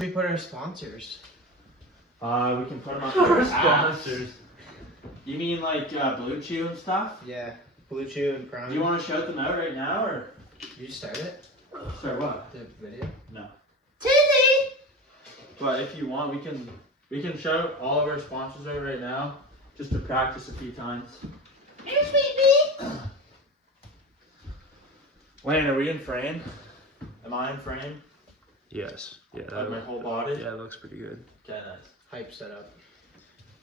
We put our sponsors. We can put them up our sponsors. You mean like Blue Chew and stuff? Yeah, Blue Chew and Crown. Do you want to shout them out right now, or? Did you start it? Start what? The video? No. Tizzy! But if you want, we can shout all of our sponsors out right now, just to practice a few times. Here's Sweet Bee! Wayne, are we in frame? Am I in frame? Yes. Yeah. Like my whole body? Yeah, that looks pretty good. Okay, nice. Hype setup.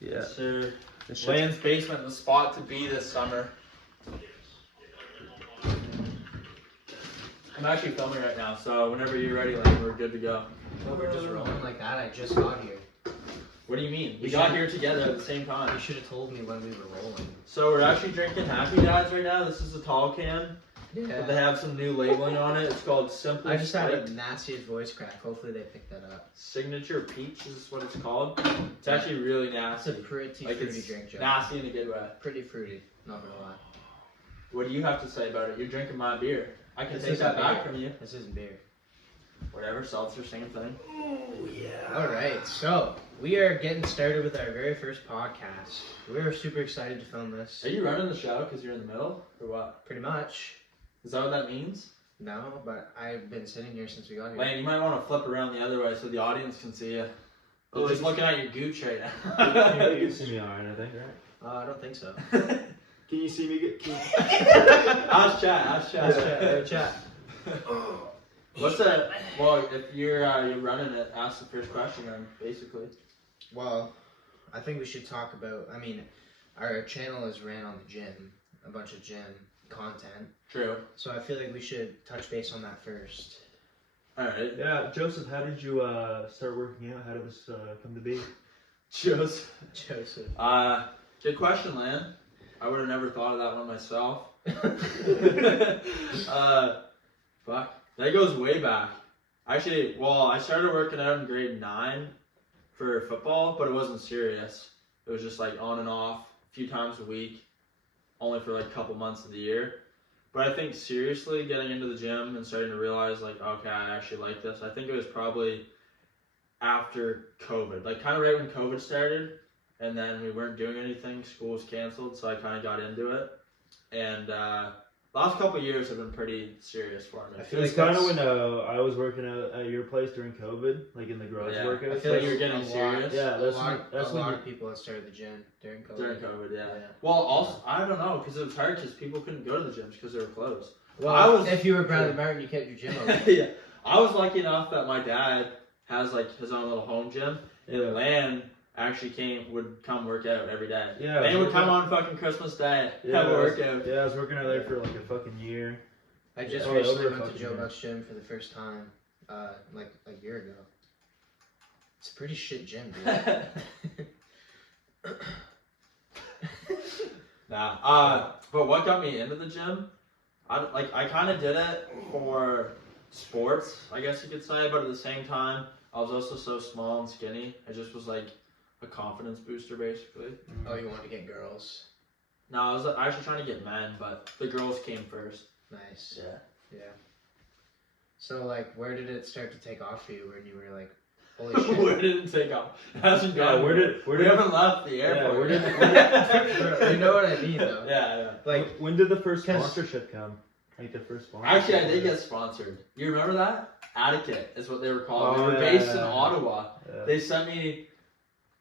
Yeah. Yes, sir. This Wayne's basement, the spot to be this summer. I'm actually filming right now, so whenever you're ready, like, we're good to go. Oh, we're just rolling like that? I just got here. What do you mean? We You got should- here together at the same time. You should have told me when we were rolling. So we're actually drinking Happy Dads right now. This is a tall can, but they have some new labeling on it. It's called Simply I just had Spiked a nastiest voice crack. Hopefully they picked that up. Signature Peach is what it's called. It's actually really It's nasty. a pretty Like, fruity it's drink, Joe. nasty in a good way. Pretty fruity, not gonna lie. What do you have to say about it? You're drinking my beer. I can This take isn't that back beer. from you. This isn't beer. Whatever, seltzer, same thing. Oh yeah. Alright, so we are getting started with our very first podcast. We're super excited to film this. Are you running the show because you're in the middle, or what? Pretty much. Is that what that means? No, but I've been sitting here since we got here. Lane, you might want to flip around the other way so the audience can see you. Oh, They're just looking at your gooch right You can now. see me alright, I think, right? I don't think so. Can you see me good? Ask chat. Let's chat. Chat. What's that? Well, if you're running it, ask the first question then, basically. Well, I think we should talk about, I mean, our channel is ran on the gym, a bunch of gym content. True. So I feel like we should touch base on that first. Alright. Yeah, Joseph, how did you start working out? How did this come to be? Joseph. Joseph. Good question, Lan. I would have never thought of that one myself. Fuck. That goes way back. Actually, well, I started working out in grade 9 for football, but it wasn't serious. It was just like on and off, a few times a week, only for like a couple months of the year. But I think seriously getting into the gym and starting to realize like, okay, I actually like this. I think it was probably after COVID, like kind of right when COVID started, and then we weren't doing anything. School was canceled, so I kind of got into it. And last couple of years have been pretty serious for me. I feel It's like kind of that's- when I was working out at your place during COVID, like in the garage Yeah. workout. I feel like you were a getting lot- serious? Yeah, that's a when lot you- of people that started the gym during COVID. During COVID, yeah. Yeah. Well, also, I don't know, because it was hard because people couldn't go to the gyms because they were closed. Well, I was- if you were Bradley Martin, you kept your gym open. Yeah. I was lucky enough that my dad has like his own little home gym, and Yeah. Lan actually would come work out every day. Yeah, Lan would I come was- on fucking Christmas Day, Yeah, have a I was- workout. Yeah, I was working out there for like a fucking year. I just Oh, recently over went to fucking Joe year. Buck's gym for the first time, like a year ago. It's a pretty shit gym, dude. Nah. But what got me into the gym? I kind of did it for sports, I guess you could say, but at the same time, I was also so small and skinny. It just was like a confidence booster, basically. Oh, you wanted to get girls? No, I was actually trying to get men, but the girls came first. Nice. Yeah. Yeah. So, like, where did it start to take off for you? When you were like, holy shit. Where did it take off? It hasn't Yeah, gone. where We did haven't left the airport. where did- Bro, you know what I mean, though. Yeah. Like, when did the first 'cause- sponsorship come? Like the first sponsor? Actually, I did get sponsored. You remember that? Etiquette is what they were called. Oh, we were yeah, based in yeah. Ottawa. Yeah. They sent me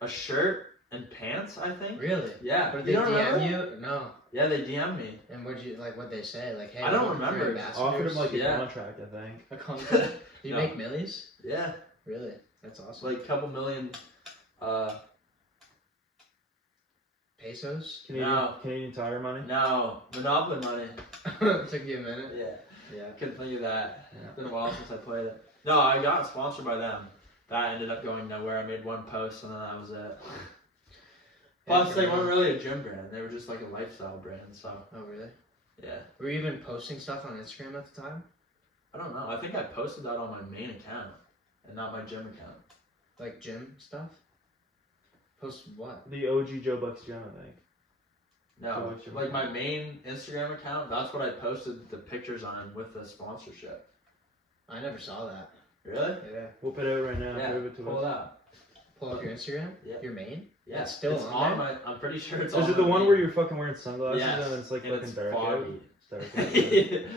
a shirt and pants, I think. really? Yeah. But You they don't remember? DM you? No. Yeah, they DM'd me. And what'd they say? Like, hey, I don't we're looking for remember. ambassadors. Offered him like a Yeah. contract, I think. a contract. Do you No. make millies? Yeah. Really? That's It's awesome. like a couple million. Pesos? Canadian Tire money. No, Monopoly money. Took you a minute. Yeah. Yeah. Couldn't think of that. Yeah. It's been a while since I played it. No, I got sponsored by them. That ended up going nowhere. I made one post and then that was it. Plus, they weren't really a gym brand. They were just like a lifestyle brand. So, Oh, really? yeah. Were you even posting stuff on Instagram at the time? I don't know. I think I posted that on my main account and not my gym account. Like gym stuff? Post what? The OG Joe Buck's gym, I think. So No, what's your- like my main Instagram account, that's what I posted the pictures on with the sponsorship. I never saw that. Really? Yeah. Whip it out right now. Yeah. Prove it to Pull us. it up. Pull up your Instagram. Yeah. Your main. Yeah. It's still on there? my. I'm pretty sure it's on. Is it the my one main. where you're fucking wearing sunglasses Yes. and it's like And fucking it's dark out? foggy. It's dark out.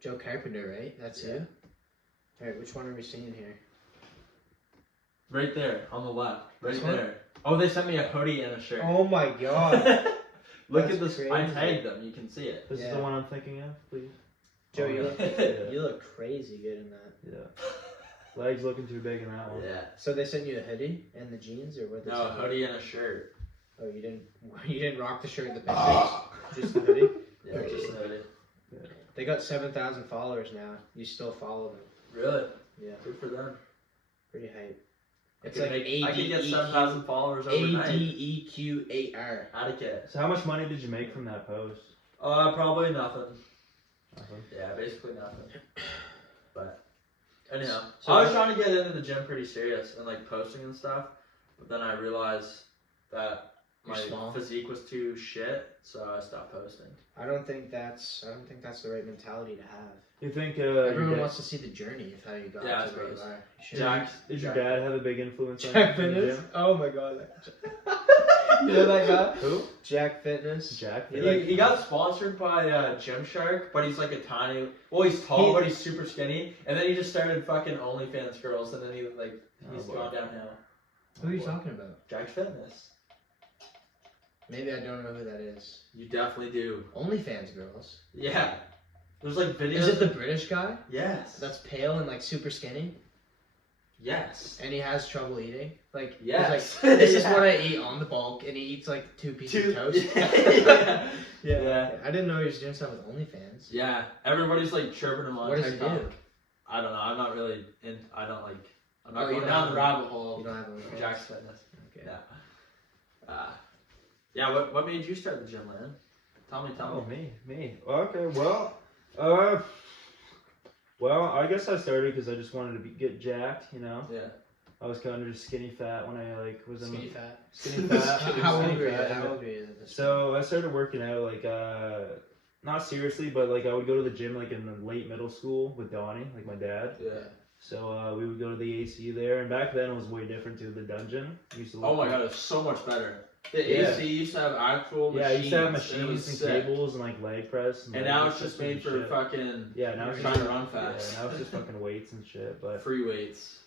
Joe Carpenter, right? That's Yeah. you. All right, which one are we seeing here? Right there, on the left. Right This one? there. Oh, they sent me a hoodie and a shirt. Oh my god. Look That's at this. I crazy. tagged them. You can see it. This is Yeah. the one I'm thinking of, please. Joe, Oh, you yeah. look Yeah. you look crazy good in that. Yeah. Legs looking too big in that one. Yeah. So they sent you a hoodie and the jeans, or what? They No, a sent you? hoodie and a shirt. Oh, you didn't rock the shirt in the pictures, just the hoodie. Yeah, just a hoodie. They got 7,000 followers now. You still follow them? Really? Yeah, Good for them. pretty hype. I It's could like make- I could get 7,000 followers overnight. ADEQ8R. Attica. So how much money did you make from that post? Probably nothing. Nothing. Yeah, basically nothing. But anyhow, So I was what- trying to get into the gym pretty serious and like posting and stuff, but then I realized that You're my small. physique was too shit, so I stopped posting. I don't think that's the right mentality to have. You think Everyone wants to see the journey of how you got Yeah, I to where you suppose. are. You should- Jack, did your Jack- dad have a big influence on Jack you in the Fitness? gym? Oh my god. You know that guy? Who? Jack Fitness. Jack He Fitness. He got sponsored by Gymshark, but he's like a tiny. Well, he's tall, but he's super skinny. And then he just started fucking OnlyFans girls, and then he's Oh, boy. gone downhill. Who are you talking about? Jack Fitness. Maybe I don't know who that is. You definitely do. OnlyFans girls. Yeah. There's like videos. Is it the British guy? Yes. That's pale and like super skinny, Yes. and he has trouble eating. Like, Yes. he's like, this is Yeah. what I eat on the bulk, and he eats like 2 pieces of toast. yeah. Yeah. I didn't know he was doing stuff with OnlyFans. Yeah. Everybody's like chirping him on What does he TikTok. do? I don't know. I'm not really in. I don't like. I'm not Oh, you going don't down have the rabbit hole. You don't have of OnlyFans. Jack's Fitness. Okay. Yeah. Yeah. What made you start the gym, man? Tell me. Oh, me. Okay, well, I guess I started because I just wanted to get jacked, you know. Yeah. I was kind of just skinny fat when I like was in Skinny fat. skinny fat. How old skinny were you? fat. How old were you at this So I started working out like not seriously, but like I would go to the gym like in the late middle school with Donnie, like my dad. Yeah. So we would go to the AC there, and back then it was way different to the dungeon. It used to look Oh my god, it's so much better. The Yeah. AC used to have actual Yeah, machines. I used to have and it machines was and sick. cables and like leg press. And leg now it's lifts just and made for shit. fucking Yeah, now it's trying just to run yeah, fast. now it's just fucking weights and shit. But Free weights.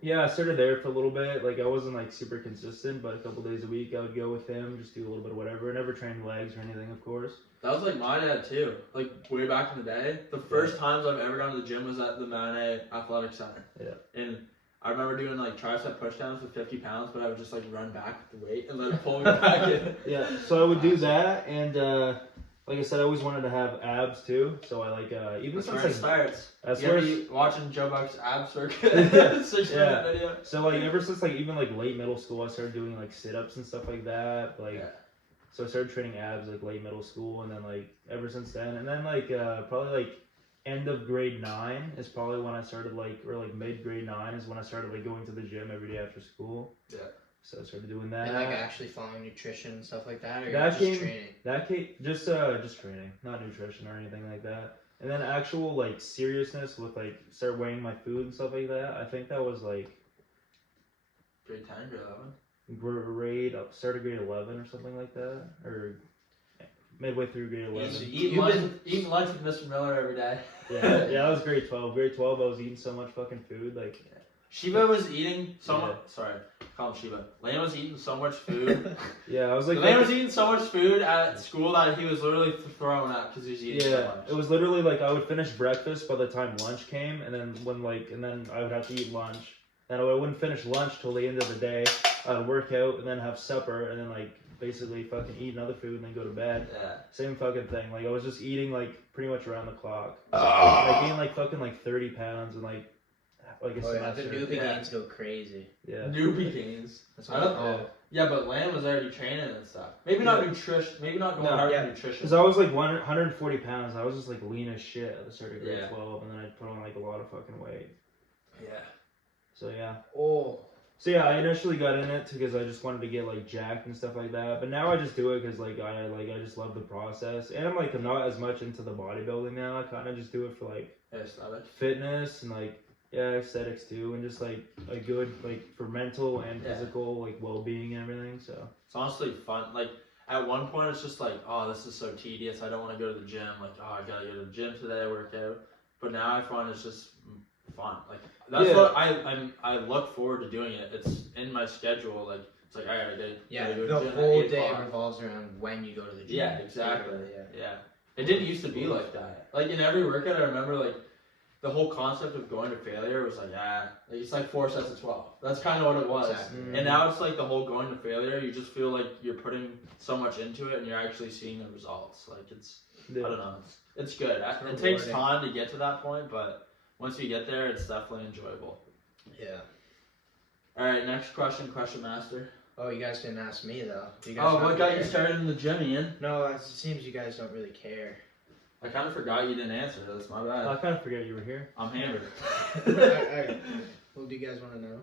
yeah, I started there for a little bit. Like I wasn't like super consistent, but a couple days a week I would go with him, just do a little bit of whatever. I never trained legs or anything, of course. That was like my dad too. Like way back in the day. The first times I've ever gone to the gym was at the Mane Athletic Center. Yeah. And I remember doing like tricep pushdowns with 50 pounds, but I would just like run back with the weight and let it pull me back in. Yeah, so I would do that, and like I said, I always wanted to have abs too. So I like even That's since where like it starts. that's You where ever it's- be watching Joe Buck's abs circuit? Yeah. 6 Yeah. minute video. so like ever since like even like late middle school, I started doing like sit ups and stuff like that. Like Yeah. so I started training abs like late middle school, and then like ever since then, and then like probably like end of grade 9 is probably when I started like, or like mid grade 9 is when I started like going to the gym every day after school. Yeah. So I started doing that. And like actually following nutrition and stuff like that, or That just came- training? That came just training, not nutrition or anything like that. And then actual like seriousness with like start weighing my food and stuff like that. I think that was like Grade 10, grade 11. started grade 11 or something like that, or midway through grade 11. Eating lunch with Mr. Miller every day. Yeah, that was grade 12. Grade 12, I was eating so much fucking food, like. Shiva was eating so Yeah. much. Sorry, call him Shiva. Liam was eating so much food. Yeah, I was like. Liam was eating so much food at school that he was literally throwing up because he was eating so Yeah, much. it was literally like I would finish breakfast by the time lunch came, and then and then I would have to eat lunch. Then I wouldn't finish lunch till the end of the day. I'd work out and then have supper, and then like basically fucking eat another food and then go to bed. Yeah. Same fucking thing. Like I was just eating like pretty much around the clock. I gained like fucking like 30 pounds in like a Oh yeah, the semester. newbie Yeah. gains go crazy. Yeah. Newbie gains. That's I what don't I call know. it. Yeah, but Lamb was already training and stuff. Maybe not nutrition. Maybe not going No, hard yeah. in nutrition. Because I was like 140 pounds. I was just like lean as shit at the start of grade Yeah. 12, and then I put on like a lot of fucking weight. Yeah. So yeah. Oh. So yeah, I initially got in it because I just wanted to get like jacked and stuff like that. But now I just do it because like I just love the process, and I'm not as much into the bodybuilding now. I kind of just do it for like Aesthetic. fitness and like aesthetics too, and just like a good like for mental and physical like well-being and everything. So it's honestly fun. Like at one point, it's just like, oh, this is so tedious. I don't want to go to the gym. Like, oh, I gotta go to the gym today, work out. But now I find it's just fun. Like that's what I look forward to doing it. It's in my schedule. Like it's like I gotta go. Yeah, go to the gym whole at 8 day o'clock. revolves around when you go to the gym. Yeah, exactly. Yeah. Yeah. It didn't used to be like that. Like in every workout, I remember like the whole concept of going to failure was like, like, it's like 4 sets of 12. That's kind of what it was. Exactly. And now it's like the whole going to failure. You just feel like you're putting so much into it, and you're actually seeing the results. Like it's, I don't know, it's good. It takes time to get to that point, but once you get there, it's definitely enjoyable. Yeah. All right, next question master. Oh, you guys didn't ask me though. Do you guys Oh, not what got care? you started in the gym, Ian? No, it seems you guys don't really care. I kind of forgot you didn't answer. That's my bad. I kind of forget you were here. I'm hammered. Well, do you guys want to know?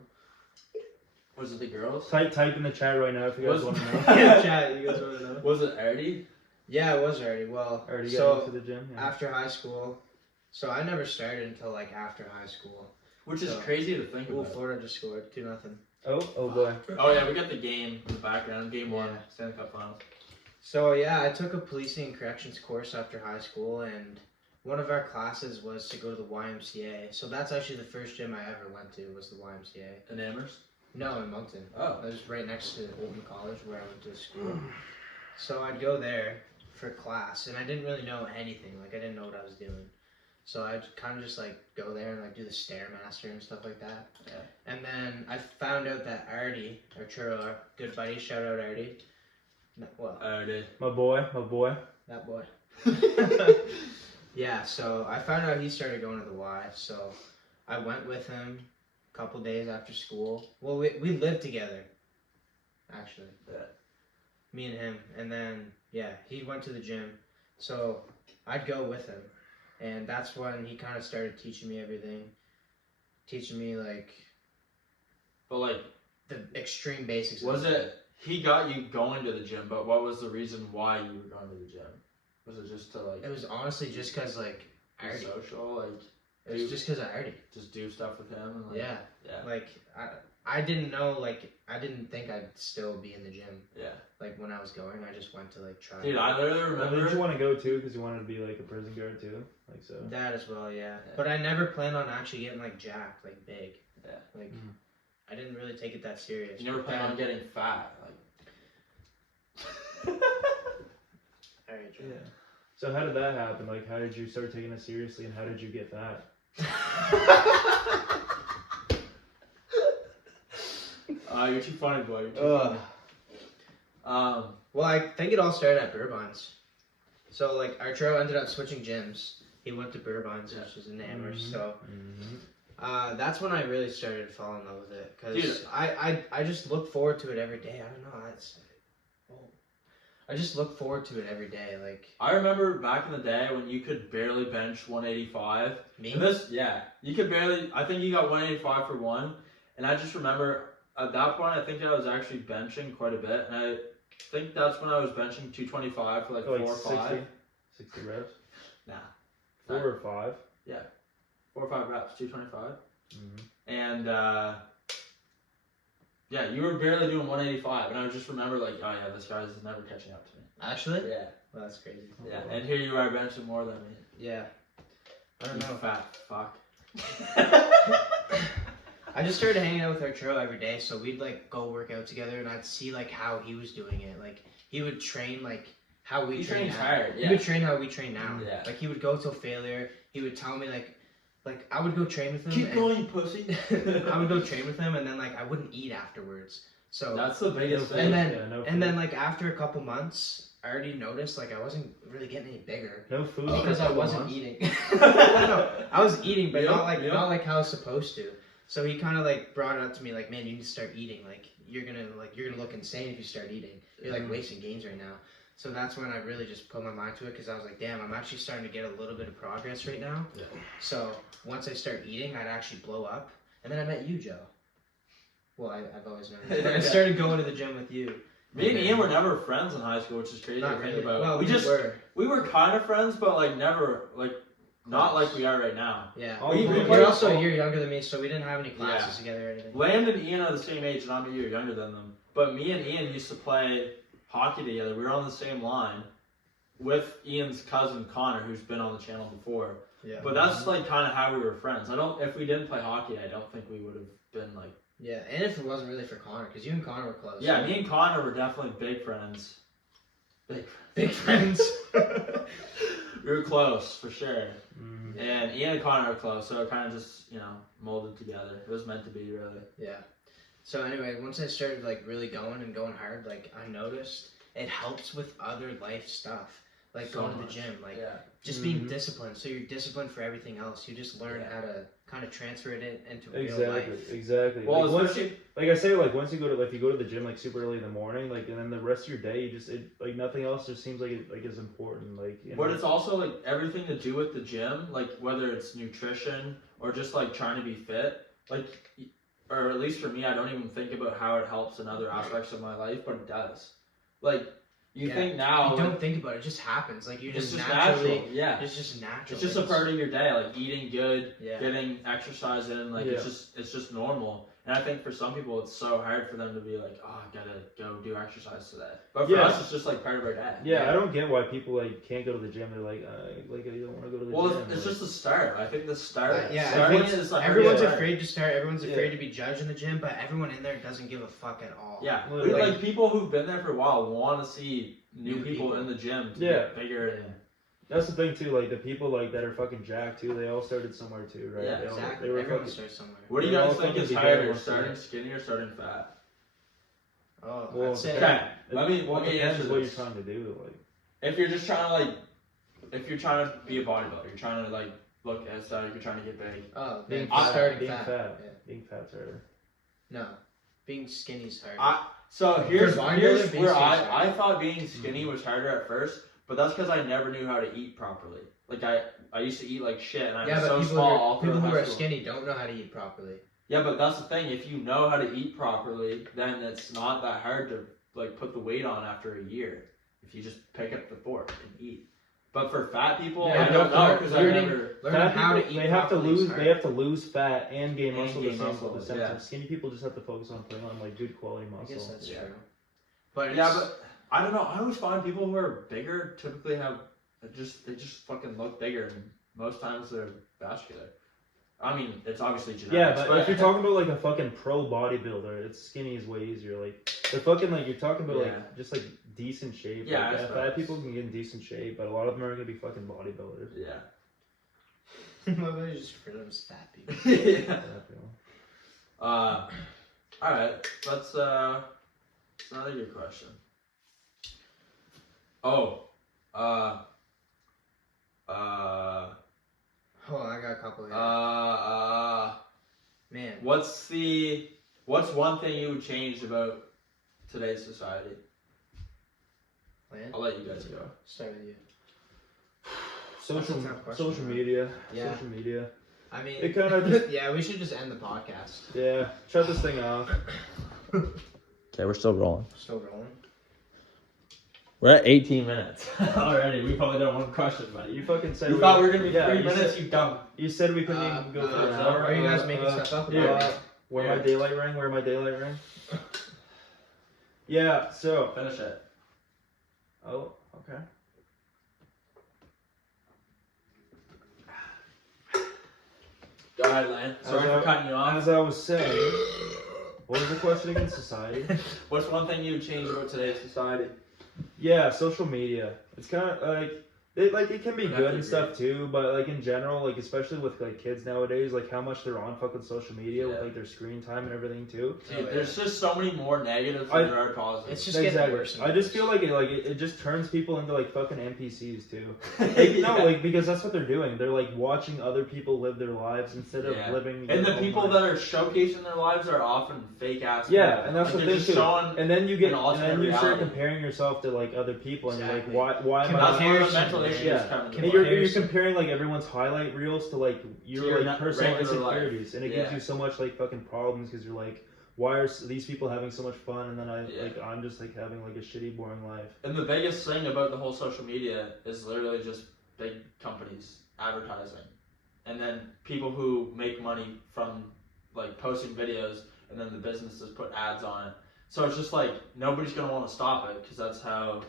Was it the girls? Type in the chat right now if you guys want to know. Yeah, chat. You guys want to know? Was it Artie? Yeah, it was already. Well, Already so got into the gym. Yeah. after high school, so I never started until like after high school. Which is So- crazy to think Well, about. Florida just scored 2-0. Oh boy. Oh yeah, we got the game in the background. Game 1, Yeah. Stanley Cup Finals. So yeah, I took a policing and corrections course after high school, and one of our classes was to go to the YMCA. So that's actually the first gym I ever went to was the YMCA. In Amherst? No, in Moncton. Oh. It was right next to Oldham College where I went to school. So I'd go there for class, and I didn't really know anything. Like I didn't know what I was doing. So I'd kind of just like go there and like do the Stairmaster and stuff like that. Yeah. And then I found out that Artie, our churro, our good buddy, shout out Artie. No, well, Artie. My boy. that boy. Yeah, so I found out he started going to the Y, so I went with him a couple days after school. Well, we lived together, actually. Yeah. Me and him, and then, yeah, he went to the gym, so I'd go with him, and that's when he kind of started teaching me everything, teaching me, like, But like, the extreme basics. was it, he got you going to the gym, but what was the reason why you were going to the gym? Was it just to like... It was honestly just because, like, be Artie. social, like... It was just because of Artie. Just do stuff with him and like... Yeah. Yeah. Like, I didn't know, like, I didn't think I'd still be in the gym. Yeah. Like, when I was going, I just went to, like, try. Dude, I literally Well, remember... did you want to go too? Because you wanted to be like a prison guard too, like so. That as well, yeah. Yeah. But I never planned on actually getting, like, jacked, like, big. Yeah. Like, Mhm. I didn't really take it that serious. You never But planned then- on getting fat, like... Alright, Joe. Yeah. So how did that happen? Like, how did you start taking it seriously, and how did you get fat? You're too funny, boy. You're too Ugh. funny. Well, I think it all started at Burbines. So, like, Arturo ended up switching gyms. He went to Burbines, which is in Amherst. Mhm. So, Mm-hmm. that's when I really started to fall in love with it. Dude. Because I just look forward to it every day. I don't know. I just look forward to it every day. Like, I remember back in the day when you could barely bench 185. me? And you could barely, I think you got 185 for one. And I just remember at that point, I think I was actually benching quite a bit. And I think that's when I was benching 225 for like 4 or 5. 60 reps? Nah. 4 or 5? 4 or 5 reps, 225. Mm-hmm. And, yeah, you were barely doing 185. And I just remember like, oh yeah, this guy's never catching up to me. Actually? Yeah. Well, that's crazy. Yeah. And here you are benching more than me. Yeah. I don't You know. fat fuck. I just started hanging out with Arturo every day, so we'd like go work out together, and I'd see like how he was doing it. Like he would train like how we He train trains now. hard, He yeah. would train how we train now. Yeah. Like he would go till failure. He would tell me like I would go train with him. Keep and going, you pussy. I would go train with him, and then like I wouldn't eat afterwards. So That's the biggest thing. and then Yeah, no and then food. like after a couple months, I already noticed like I wasn't really getting any bigger. No food Because for a I couple wasn't months? eating. No, I was eating, but Yep, not like how I was supposed to. So he kind of like brought it up to me, like, man, you need to start eating. Like you're gonna look insane if you start eating. You're like wasting gains right now. So that's when I really just put my mind to it because I was like, damn, I'm actually starting to get a little bit of progress right now. Yeah. So once I start eating, I'd actually blow up. And then I met you, Joe. Well, I've always known you. But I started going to the gym with you. Me and Ian were never friends in high school, which is crazy Not to think really. about. Well, we were. were kind of friends, but like never like Not like we are right now. Yeah. Oh, you You're played- also a year younger than me, so we didn't have any classes together or anything. Land and Ian are the same age, and I'm a year younger than them. But me and Ian used to play hockey together. We were on the same line with Ian's cousin Connor, who's been on the channel before. Yeah. But that's like kind of how we were friends. If we didn't play hockey, I don't think we would have been like. Yeah, and if it wasn't really for Connor, because you and Connor were close. Yeah, me and Connor were definitely big friends. Big friends. We were close for sure. Mhm. And Ian and Connor are close, so it kind of just, molded together. It was meant to be, really. Yeah. So anyway, once I started like really going hard, like I noticed it helps with other life stuff, like So going to the much. gym, like Yeah. just being disciplined. So you're disciplined for everything else. You just learn how to kind of transfer it into real life. Exactly. Well, Like, once especially- you, like I say, like once you go to the gym like super early in the morning, like and then the rest of your day, like nothing else just seems like it like is important. Like But it's also like everything to do with the gym, like whether it's nutrition or just like trying to be fit, like, or at least for me, I don't even think about how it helps in other aspects of my life, but it does. Like, you think now, You don't think about it; it just happens. Like you it's just just naturally. natural. Yeah. It's just natural. It's just a part of your day, like eating good, Yeah. getting exercise in, like it's just normal. And I think for some people it's so hard for them to be like, oh, I gotta go do exercise today. But for us, it's just like part of our day. Yeah, I don't get why people like can't go to the gym. They're like I don't want to go to the Well, gym. it's just the start. I think the start. Yeah, starting everyone's, is like everyone's hard. afraid to start. Everyone's afraid to be judged in the gym, but everyone in there doesn't give a fuck at all. Yeah, Literally. like people who've been there for a while want to see new people in the gym to get bigger. And, That's the thing too. Like the people like that are fucking jacked too. They all started somewhere too, right? Yeah, They all- Exactly. They were Everyone fucking, starts somewhere. what do you They're guys all think is fucking higher, together. starting skinny or starting fat? Oh, Well, I'd say. Okay, let me Well, it depends answer what you're this. trying to do. Like If you're just trying to if you're trying to be a bodybuilder, you're trying to like look aesthetic, you're trying to get big. Oh, being then starting being fat. fat, Yeah. being fat's harder. No, being skinny's hard. So here's bodybuilder, being where skinny's hard. I thought being skinny was harder at first, but that's because I never knew how to eat properly. Like I used to eat like shit, and I Yeah, was but so people, small. who all are, through people who high are school. skinny don't know how to eat properly. Yeah, but that's the thing. If you know how to eat properly, then it's not that hard to like put the weight on after a year. If you just pick up the fork and eat. But for fat people, Yeah, I don't know because I learning- never. Learning Fat how people, to eat they have to properly is lose. hard. They have to lose fat and gain And muscle gain at the muscle, same yeah. time. Skinny people just have to focus on putting on like good quality muscle. I guess that's Yeah. true. But Yeah, it's- but I don't know. I always find people who are bigger typically have they just fucking look bigger, and most times they're vascular. I mean, it's obviously genetics. Yeah, but if you're talking about like a fucking pro bodybuilder, it's skinny is way easier. Like the fucking like you're talking about Yeah. like just like decent shape. Yeah, like, that's fat facts. people can get in decent shape, but a lot of them are gonna be fucking bodybuilders. yeah. Maybe I just refer them as fat people. yeah. Fat people. All right. Let's another good question. Oh. Oh, I got a couple here. Man. What's one thing you would change about today's society? Land? I'll let you guys go. Start with you. Social, That's a tough question, social man. media. Yeah. Social media. I mean, It kind of yeah, we should just end the podcast. yeah. Shut this thing off. Okay, we're still rolling. Still rolling. We're at 18 minutes already. We probably done one question, buddy. You fucking said You thought we were gonna be yeah, 3 you minutes, said- you dumb. You said we couldn't even go for an hour. Are you guys making stuff up? Yeah. Where Yeah. my daylight ring? Where my daylight ring? Yeah. So. Finish it. Oh. Okay. Go ahead, Lane. Sorry for cutting you off. As I was saying, what was the question again? Society. What's one thing you would change about today's society? Yeah, social media. It's kind of it can be I'd have good to and stuff too, but like in general, like especially with like kids nowadays, like how much they're on fucking social media with Yeah. like their screen time and everything too. Dude, there's just so many more negatives than there are positives. It's just getting worse. And I just worse. feel like it just turns people into like fucking NPCs too. Like, Yeah. no, like because that's what they're doing. They're like watching other people live their lives instead of Yeah. living. And the their own people life. that are showcasing their lives are often fake ass. Yeah, people. and that's Like, the they're thing just too. showing And then you get, an and alternate then you start reality. comparing yourself to like other people, and Exactly. you're like, why am That's I? where the Comparison, mental man. issues Yeah. come into And play. you're comparing like everyone's highlight reels to like your your like personal regular life. insecurities, and it Yeah. gives you so much like fucking problems because you're like, why are these people having so much fun, and then Yeah. I'm just like having like a shitty, boring life. And the biggest thing about the whole social media is literally just big companies advertising, and then people who make money from like posting videos, and then the businesses put ads on it. So it's just like nobody's gonna want to stop it because that's how,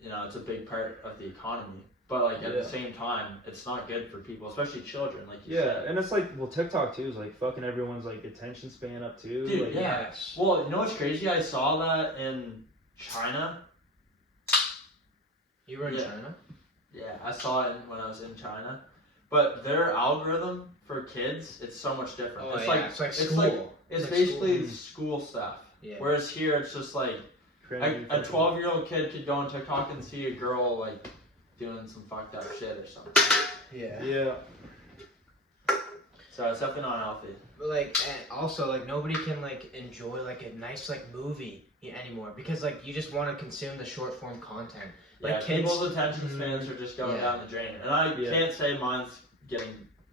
it's a big part of the economy. But like at the same time, it's not good for people, especially children. Like you said. And it's like, well, TikTok too is like fucking everyone's like attention span up too. Dude, like, yeah. Well, you know what's crazy? I saw that in China. You were in China? Yeah, I saw it when I was in China. But their algorithm for kids, it's so much different. Oh, it's like school. It's basically school stuff. Yeah. Whereas here, it's just like a 12-year-old kid could go on TikTok and see a girl like doing some fucked up shit or something. Yeah. So it's definitely not healthy. But like, and also like nobody can like enjoy like a nice like movie anymore because like you just want to consume the short form content. Like kids, people's attention spans are just going down the drain, and I can't say mine's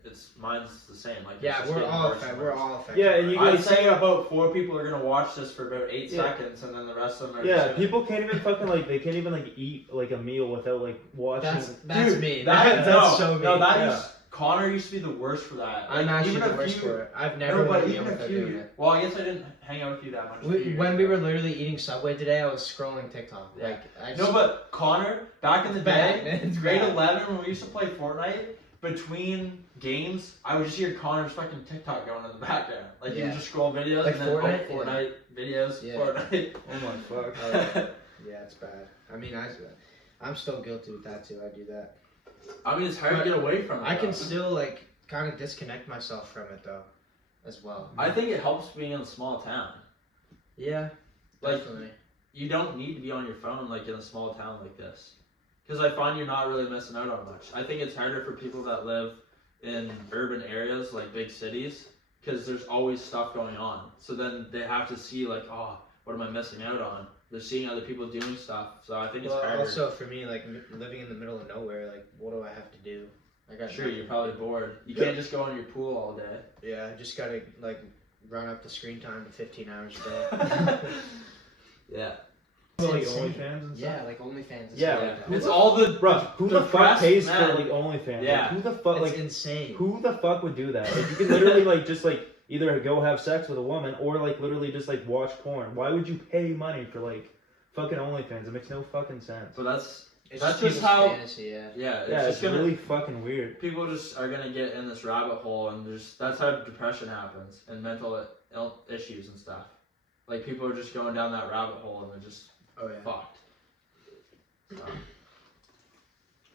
the same. Like we're all affected. Yeah, and I'd say about 4 people are gonna watch this for about 8 seconds, and then the rest of them are. Yeah, people can't even fucking like they can't even like eat like a meal without like watching. That's me. That's so me. No, Connor used to be the worst for that. I'm actually the worst for it. I've never went a meal without doing it. Well, I guess I didn't hang out with you that much. When we were literally eating Subway today, I was scrolling TikTok. Yeah. But Connor, back in the day, grade 11 when we used to play Fortnite, between games, I would just hear Connor's fucking TikTok going in the background. Like he would just scroll videos like and then Fortnite videos. Yeah. Fortnite. Oh my fuck. Yeah, it's bad. I mean, I'm still guilty with that too. I do that. I mean, it's hard to get away from it. I can still like kind of disconnect myself from it though, as well. I think it helps being in a small town. Yeah, like definitely. You don't need to be on your phone like in a small town like this, because I find you're not really missing out on much. I think it's harder for people that live in urban areas like big cities, because there's always stuff going on. So then they have to see like, oh, what am I missing out on? They're seeing other people doing stuff, so I think it's harder. Also for me, like living in the middle of nowhere, like what do I have to do? Sure, you're probably bored. You can't just go in your pool all day. Yeah, I just gotta like run up the screen time to 15 hours a day. Yeah. Like OnlyFans and stuff? Yeah, like OnlyFans and yeah, stuff like that. It's all the who the fuck pays for like OnlyFans? Yeah. Like, who the fuck It's insane. Who the fuck would do that? Like you can literally like just like either go have sex with a woman or like literally just like watch porn. Why would you pay money for like fucking OnlyFans? It makes no fucking sense. So that's just how fantasy, it's really fucking weird. People just are gonna get in this rabbit hole, and that's how depression happens and mental issues and stuff. Like people are just going down that rabbit hole and they're just fucked. So.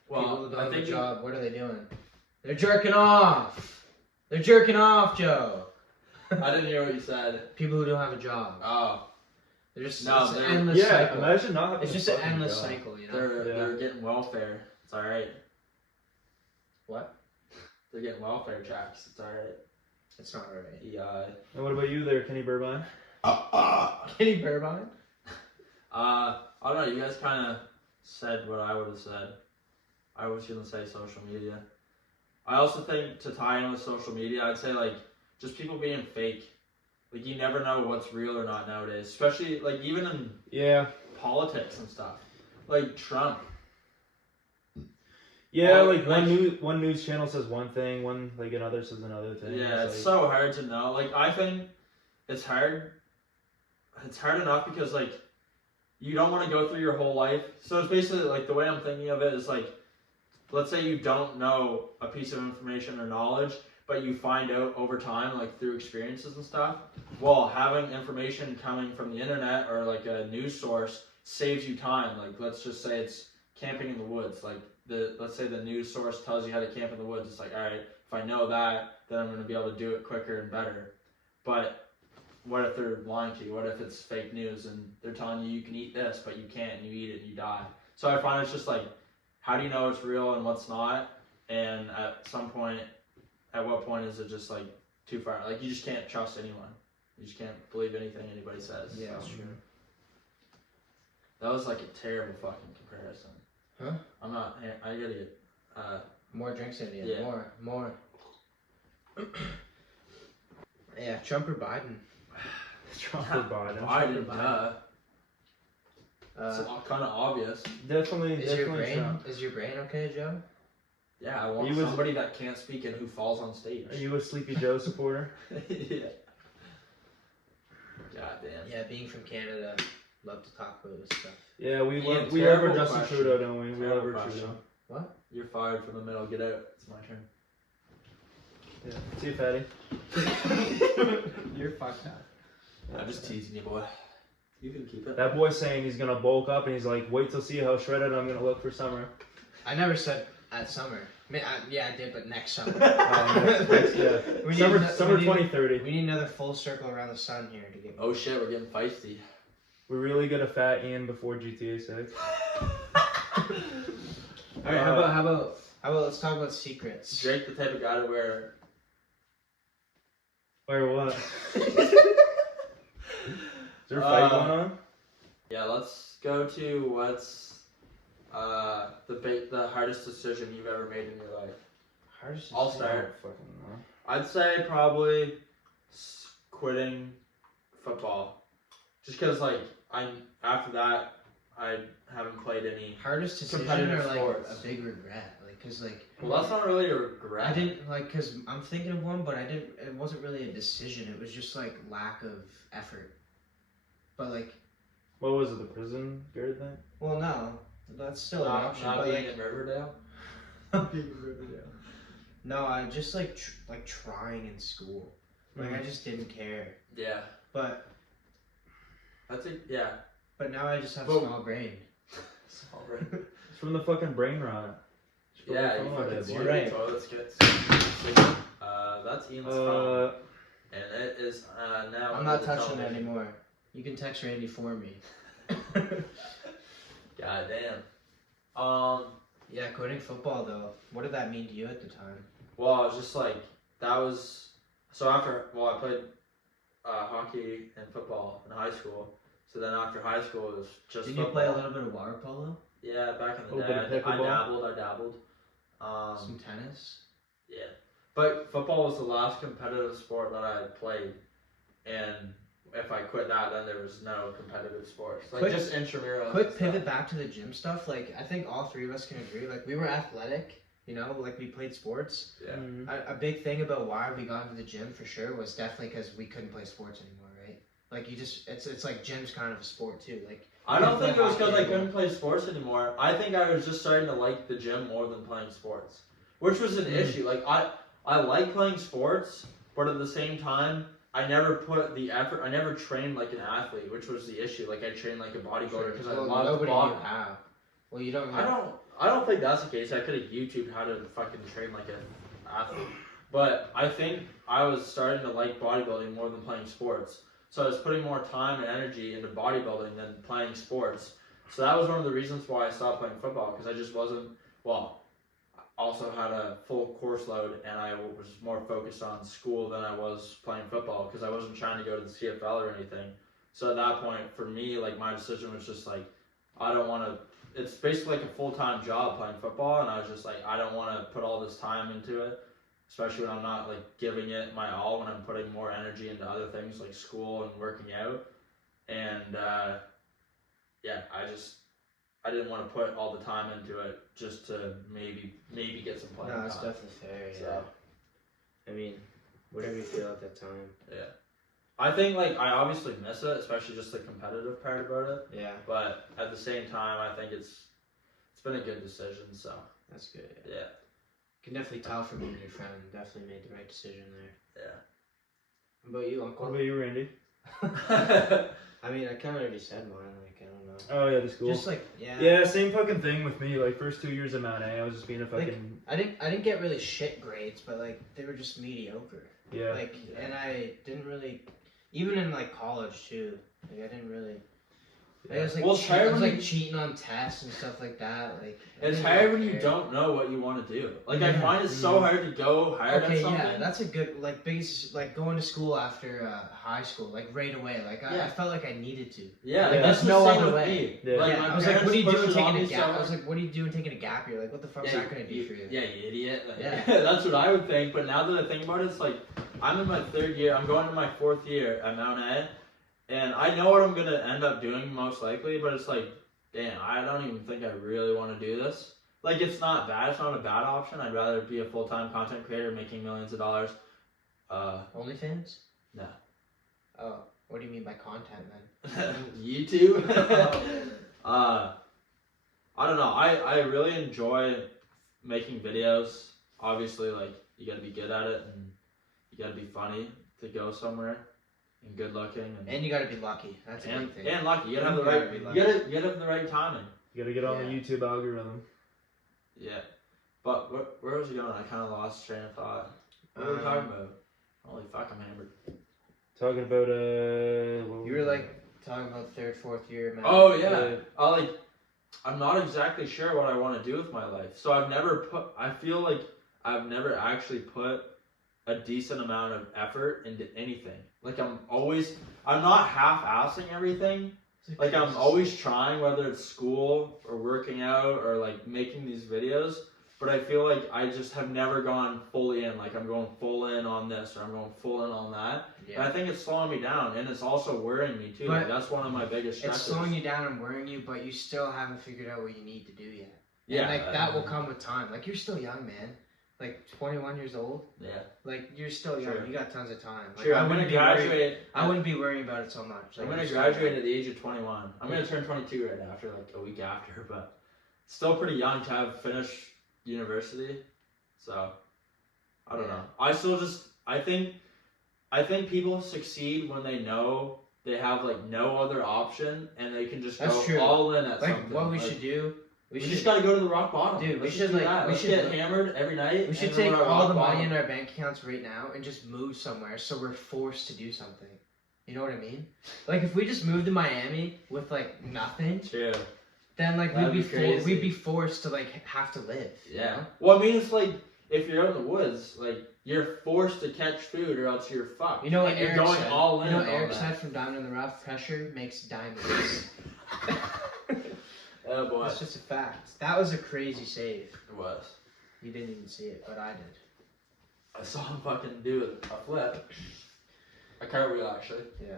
Well, people who don't have a think job, what are they doing? They're jerking off. They're jerking off, Joe. I didn't hear what you said. People who don't have a job. Oh. They're just No, it's an endless cycle. Imagine not having It's just an endless cycle, you know. They're getting welfare. It's all right. What? They're getting welfare checks. It's all right. It's not alright. Yeah. And what about you there, Kenny Burbine? Kenny Burbine? I don't know. You guys kind of said what I would have said. I was gonna say social media. I also think to tie in with social media, I'd say like just people being fake. Like you never know what's real or not nowadays, especially like even in politics and stuff. Like Trump. Yeah, like one news channel says one thing, one like another says another thing. Yeah, it's so hard to know. Like I think it's hard. It's hard enough because like you don't want to go through your whole life. So it's basically like the way I'm thinking of it is like, let's say you don't know a piece of information or knowledge, but you find out over time, like through experiences and stuff. Well, having information coming from the internet or like a news source saves you time. Like let's just say it's camping in the woods. Like let's say the news source tells you how to camp in the woods. It's like, all right, if I know that, then I'm going to be able to do it quicker and better. But what if they're lying to you? What if it's fake news and they're telling you can eat this, but you can't, and you eat it and you die? So I find it's just like, how do you know what's real and what's not? And at what point is it just like too far? Like you just can't trust anyone. You just can't believe anything anybody says. Yeah, that's true. That was like a terrible fucking comparison. Huh? I'm not. I gotta get. More drinks in you. Yeah. More. Yeah, Trump or Biden? Trump or Biden? Biden, duh. It's Uh, kind of obvious. Definitely is your Trump. brain okay, Joe? Yeah, I want somebody that can't speak and who falls on stage. Are you a Sleepy Joe supporter? Yeah. God damn. Yeah, being from Canada, love to talk about this stuff. Yeah, we Ian, love our terrible Justin question. Trudeau, don't we? We love Terrible our question. Trudeau. What? You're fired from the middle. Get out. It's my turn. Yeah. See you, fatty. You're fucked up. I'm just teasing you, boy. You can keep it. That boy's saying he's gonna bulk up, and he's like, "Wait till see how shredded I'm gonna look for summer." I never said at summer. Yeah, I did, but next summer. Yeah. We need Summer, ano- summer we need- 2030. We need another full circle around the sun here to get. Oh shit, we're getting feisty. We're really gonna fat Ian before GTA 6. All right, how about let's talk about secrets. Drake the type of guy to wear. Or what? Is there a fight going on? Yeah, let's go to what's the hardest decision you've ever made in your life. Hardest. I'll decision? start. Fucking no. I'd say probably quitting football, just because after that I haven't played any. Hardest decision Competitive or like sports. a big regret, like cause like. Well, that's not really a regret. I didn't like cause I'm thinking of one, but I didn't. It wasn't really a decision. It was just like lack of effort. But like, What was it, the prison guard thing? well, no, that's still an option. Not But being like, in Riverdale. no, I just like trying in school. Like I just didn't care. Yeah, But yeah. but now I just have a Well- small brain. It's from the fucking brain rot. It's from Yeah, the you phone fucking dead, see boy. your Right. toilets get. That's Ian's phone, and it is now. I'm under not the touching it television. anymore. You can text Randy for me. God damn. Yeah, quitting football though. What did that mean to you at the time? Well, I was just like, that was, so after, I played hockey and football in high school. So then after high school, it was just Did you football. play a little bit of water polo? Yeah, back in the Little day. bit of I pickleball? dabbled. Some tennis? Yeah. But football was the last competitive sport that I had played. And if I quit that, then there was no competitive sports. Like, just intramural. Quick pivot back to the gym stuff. Like, I think all three of us can agree. Like, we were athletic, you know, like we played sports. Yeah. Mhm. A big thing about why we got into the gym for sure was definitely because we couldn't play sports anymore, right? Like, you just, it's like gym's kind of a sport too. Like, I don't think it was because I hockey couldn't play sports anymore. I think I was just starting to like the gym more than playing sports, which was an issue. Like I like playing sports, but at the same time, I never put the effort. I never trained like an athlete, which was the issue. Like I trained like a bodybuilder because I loved nobody boxing. knew how. Well, you don't. I don't think that's the case. I could have YouTubed how to fucking train like an athlete, but I think I was starting to like bodybuilding more than playing sports. So I was putting more time and energy into bodybuilding than playing sports. So that was one of the reasons why I stopped playing football, because I just wasn't, well, I also had a full course load and I was more focused on school than I was playing football, because I wasn't trying to go to the CFL or anything. So at that point, for me, like my decision was just like, I don't want to, it's basically like a full-time job playing football, and I was just like, I don't want to put all this time into it. Especially when I'm not like giving it my all, when I'm putting more energy into other things like school and working out. And yeah, I didn't want to put all the time into it just to maybe get some playing No, that's time. definitely fair. Yeah. So I mean, whatever you feel at that time. yeah, I think like I obviously miss it, especially just the competitive part about it. Yeah, But at the same time, I think it's been a good decision. So that's good. Yeah. yeah, Can definitely tell from you and your friend. Definitely made the right decision there. yeah. What about you, What Uncle? about you, Randy? I mean, I kind of already said mine. Like, I don't know. Oh yeah, the school. Just like, yeah. Yeah, same fucking thing with me. Like first 2 years of Mount A, I was just being a fucking I didn't get really shit grades, but like they were just mediocre. yeah. Like, and I didn't really, even in like college too. Like, I didn't really. Like, I was like, Well, it's I hard was when like cheating on tests and stuff like that. Like, I It's didn't hard really when you care. don't know what you want to do. Like I Yeah. find it so hard to go hard Okay, at something. yeah, that's a good like base like going to school after high school, like right away. Like I Yeah. felt like I needed to. Yeah, Yeah. like, that's There's no the same other with way. me. Yeah. Like, Yeah, my I was like, parents what are you doing pushed it on taking a me gap? so I was much. like, what are you doing taking a gap year? Like, what the fuck's that gonna do for you? Yeah, you idiot. Like, Yeah. that's what I would think. But now that I think about it, it's like I'm in my third year. I'm going to my fourth year at Mount A, and I know what I'm gonna end up doing most likely. But it's like, damn, I don't even think I really want to do this. like it's not bad. It's not a bad option. I'd rather be a full-time content creator making millions of dollars. OnlyFans? No. Oh, what do you mean by content then? YouTube. Oh, I don't know. I really enjoy making videos. Obviously, like you gotta be good at it and you gotta be funny to go somewhere and good looking and you gotta be lucky. That's a big thing. and lucky. You gotta have the gotta right. be You lucky. gotta have the right timing. You gotta get on the Yeah. YouTube algorithm. Yeah. But where was it going? I kind of lost train of thought. What were we talking about? Holy fuck, I'm hammered. Talking about You were like talking about third, fourth year. Man. Oh yeah. I'm not exactly sure what I want to do with my life. So I feel like I've never actually put a decent amount of effort into anything. Like I'm not half-assing everything. Like I'm always trying, whether it's school or working out or like making these videos. But I feel like I just have never gone fully in. Like I'm going full in on this or I'm going full in on that. Yeah. And I think it's slowing me down and it's also worrying me too. But Like, that's one of my biggest It's stresses. slowing you down and worrying you, but you still haven't figured out what you need to do yet. Yeah. And like that will come with time. Like you're still young, man. Like 21 years old. Yeah. Like you're still young. Sure. You got tons of time. Like, Sure, I I'm wouldn't gonna be worried- graduate. I wouldn't be worrying about it so much. Like, I'm gonna you're still graduate young. at the age of 21. I'm gonna turn 22 right after, like a week after, but still pretty young to have finished university. So I don't know. I think people succeed when they know they have like no other option and they can just That's go true. all in at Like something. what we Like, should do. We just gotta go to the rock bottom. Dude, we Let's should just do like that. we Let's should get hammered every night. We should and then take we're at all the rock money bottom. in our bank accounts right now and just move somewhere so we're forced to do something. You know what I mean? Like if we just moved to Miami with like nothing, True. then like That'd we'd be be crazy. we'd be forced to like have to live. You Yeah. know? Well, I mean, it's like if you're out in the woods, like you're forced to catch food or else you're fucked. You know what And you're Eric going said? all in. You know what on Eric that. said from Diamond in the Rough? Pressure makes diamonds. Oh boy. That's just a fact. That was a crazy save. It was. You didn't even see it, but I did. I saw him fucking do a flip. A cartwheel, actually. Yeah.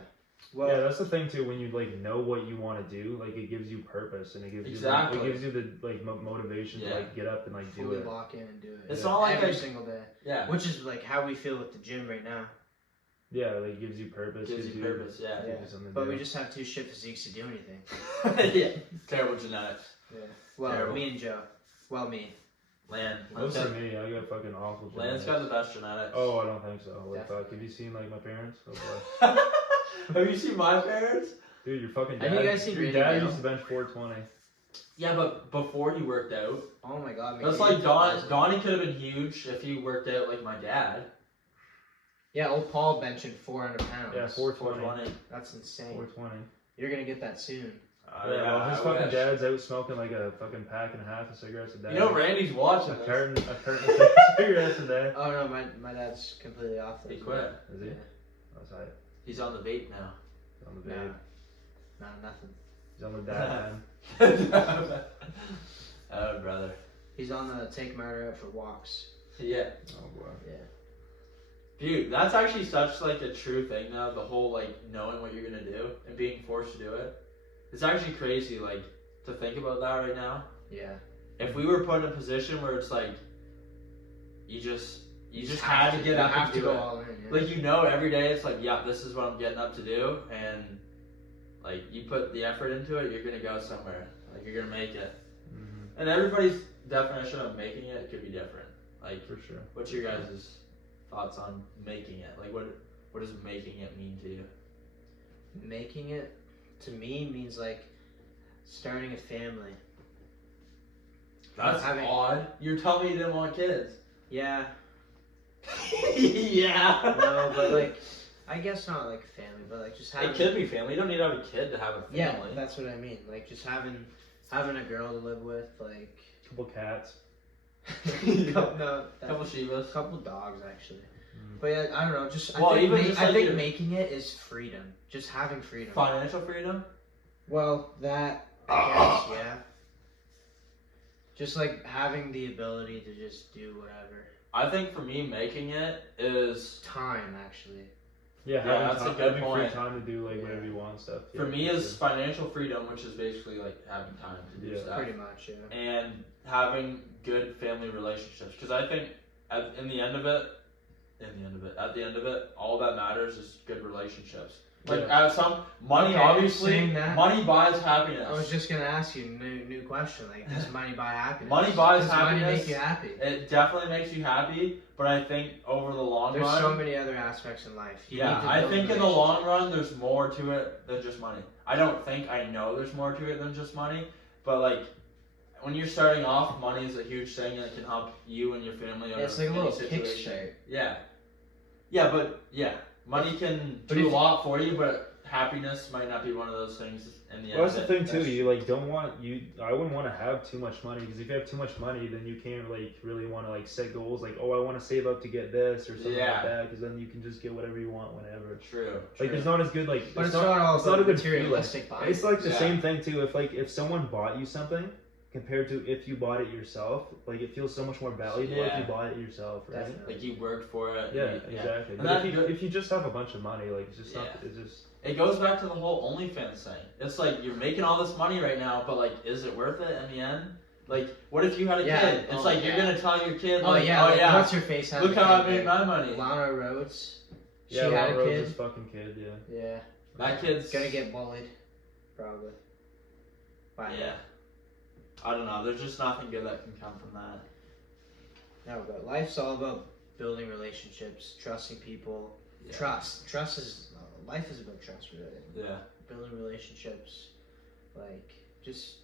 Well, yeah, that's the thing too. When you like know what you want to do, like it gives you purpose and it gives Exactly. you it gives you the like motivation to like get up and like do Fully it. lock in and do it. It's not like every I- single day. Yeah. Which is like how we feel with the gym right now. Yeah, like it gives you purpose. Gives you purpose, yeah. Yeah. gives you something to But do. we just have two shit physiques to do anything. Yeah. Terrible genetics. Yeah. Well, Terrible. me and Joe. Well, me. Land. Most of me, I got fucking awful Land's genetics. got the best genetics. Oh, I don't think so. Holy fuck! Definitely. Have you seen like my parents? Oh boy. Have you seen my parents? Dude, your fucking Have dad. you guys seen your Rated dad Male? used to bench 420. Yeah, but before he worked out. Oh my god. That's like Donnie could have been huge if he worked out like my dad. Yeah, old Paul benching 400 pounds. Yeah, 420. 420. That's insane. 420. You're gonna get that soon. Well, his I fucking wish. dad's out smoking like a fucking pack and a half of cigarettes a day. You know Randy's watching a this. carton of cigarettes a day. Oh no, my dad's completely off those. He quit. Is he? Yeah. That's right. He's on the vape now. He's on the Nah. babe. Nah, nothing. He's on the dad man. Oh, brother. He's on the take Murder out for walks. Yeah. Oh boy. Yeah. Dude, that's actually such like a true thing now, the whole like knowing what you're gonna do and being forced to do it. It's actually crazy, like, to think about that right now. Yeah. If we were put in a position where it's like you just had to get up have and to do go it. all in. Yeah. Like you know every day it's like, yeah, this is what I'm getting up to do, and like you put the effort into it, you're gonna go somewhere. Like you're gonna make it. Mm-hmm. And everybody's definition of making it could be different. Like For sure. what's your guys' thoughts on making it? Like what does making it mean to you? Making it to me means like starting a family. That's Having- odd. You're telling me you didn't want kids. Yeah. Yeah. No, but like I guess not like family, but like just having. It could be family. You don't need to have a kid to have a Yeah, family. that's what I mean. Like just having a girl to live with, like. Couple cats. No, Couple Shivas. couple dogs actually. Mm. But yeah, I don't know. Just Well, I think, even just I like think your- making it is freedom. Just having freedom. Financial freedom. Well, that I guess, yeah. Just like having the ability to just do whatever. I think for me, making it is Time actually. Yeah, that's a good having point. free time to do like whatever you want and stuff. For me, is financial freedom, which is basically like having time to do stuff, Pretty much, yeah. and having good family relationships. Because I think at the end of it, all that matters is good relationships. Like money, Okay, obviously, saying that, money buys happiness. I was just gonna ask you new question. Like, does money buy happiness? Money buys does happiness. Money make you happy? It definitely makes you happy, but I think over the long There's run, so many other aspects in life. I think in the long run, there's more to it than just money. I don't think I know there's more to it than just money, but like when you're starting off, money is a huge thing and it can help you and your family. Yeah, it's like a little situation. kickstart. Yeah, money can do a lot for you, but happiness might not be one of those things in the end. Well, that's the thing too. You like don't want I wouldn't want to have too much money, because if you have too much money, then you can't like really want to like set goals like, oh, I want to save up to get this or something like that, because then you can just get whatever you want whenever. True. Like there's not as good like. But it's not all it's not a good materialistic feeling. It's like the same thing too. If someone bought you something, compared to if you bought it yourself, like it feels so much more valuable if you bought it yourself, right? Definitely. Like you worked for it. Yeah, exactly. And But if you just have a bunch of money, like it's just not. It's just. It goes back to the whole OnlyFans thing. It's like you're making all this money right now, but like, is it worth it in the end? Like, what if you had a kid? It's like you're gonna tell your kid, like, what's your face? Look how I made my money. Lana Rhodes. She Yeah, had a kid. Rose's fucking kid. Yeah. Yeah. That kid's gonna get bullied, probably. Yeah. I don't know. There's just nothing good that can come from that. No, but life's all about building relationships, trusting people. Yeah. Trust is life is about trust, really. Yeah. Building relationships, like just,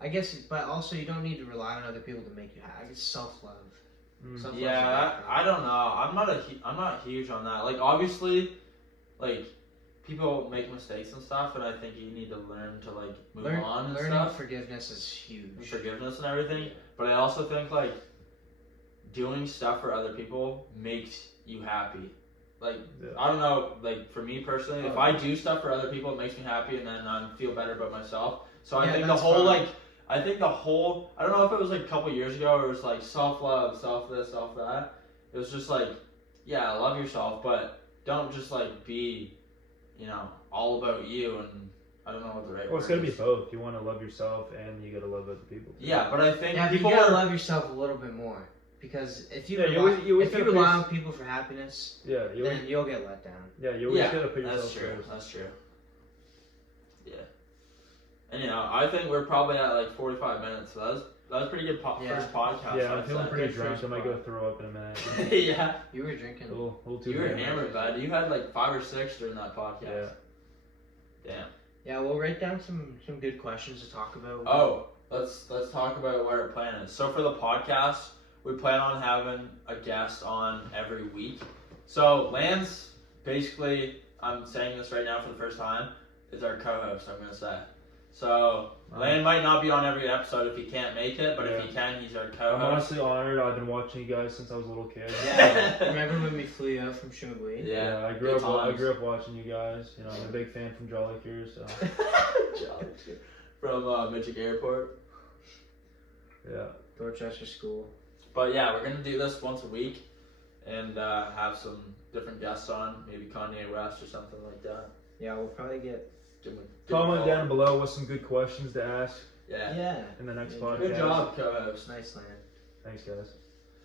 I guess, but also you don't need to rely on other people to make you happy. It's self-love. Yeah, I don't know. I'm not huge on that. Like obviously, like people make mistakes and stuff, and I think you need to learn to like move on and learning stuff. Forgiveness is huge. Forgiveness and everything, but I also think like doing stuff for other people makes you happy. Like, I don't know, like, for me personally, if I do stuff for other people, it makes me happy, and then I feel better about myself. So I think the whole, I don't know if it was, like, a couple years ago, where it was, like, self-love, self-this, self-that. It was just, like, yeah, love yourself, but don't just, like, be, all about you, and I don't know what the right word is. Well, it's gotta be both. You want to love yourself, and you gotta love other people. Yeah, but I think people you gotta love yourself a little bit more. Because if you rely on people for happiness, then you'll get let down. Yeah, you always gotta put yourself first. That's true. Yeah. And I think we're probably at like 45 minutes. So that was pretty good first podcast. Yeah, I'm feeling pretty drunk. I might go throw up in a minute. Yeah. You were drinking. You were hammered, bud. You had like 5 or 6 during that podcast. Yeah. Damn. Yeah, we'll write down some good questions to talk about. Oh, let's talk about what our plan is. So for the podcast, we plan on having a guest on every week. So Lance, basically, I'm saying this right now for the first time, is our co-host, I'm going to say. So Lane might not be on every episode if he can't make it, but if he can, he's our co-host. I'm honestly honored. I've been watching you guys since I was a little kid. Yeah. Remember when we flew out from Shumagui? Yeah, I grew up watching you guys. I'm a big fan from Jolly Cure, so. Jolly Cure. From Mitchell Airport. Yeah. Dorchester School. But yeah, we're going to do this once a week and have some different guests on, maybe Kanye West or something like that. Yeah, we'll probably get... Comment down below with some good questions to ask. Yeah. In the next podcast. Good job, co-host. Nice, Land. Thanks, guys.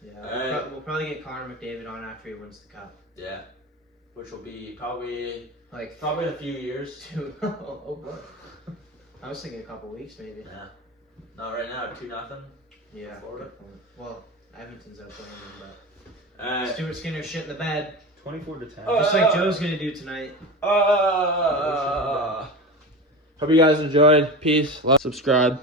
Yeah. We'll probably get Connor McDavid on after he wins the cup. Yeah. Which will be probably in a few years. Oh, boy. I was thinking a couple weeks, maybe. Yeah. Not right now, 2-0. Yeah. Florida. Well, Edmonton's out playing them, but Stuart Skinner shit in the bed. 24-10. Just like Joe's gonna do tonight. Hope you guys enjoyed. Peace. Love. Subscribe.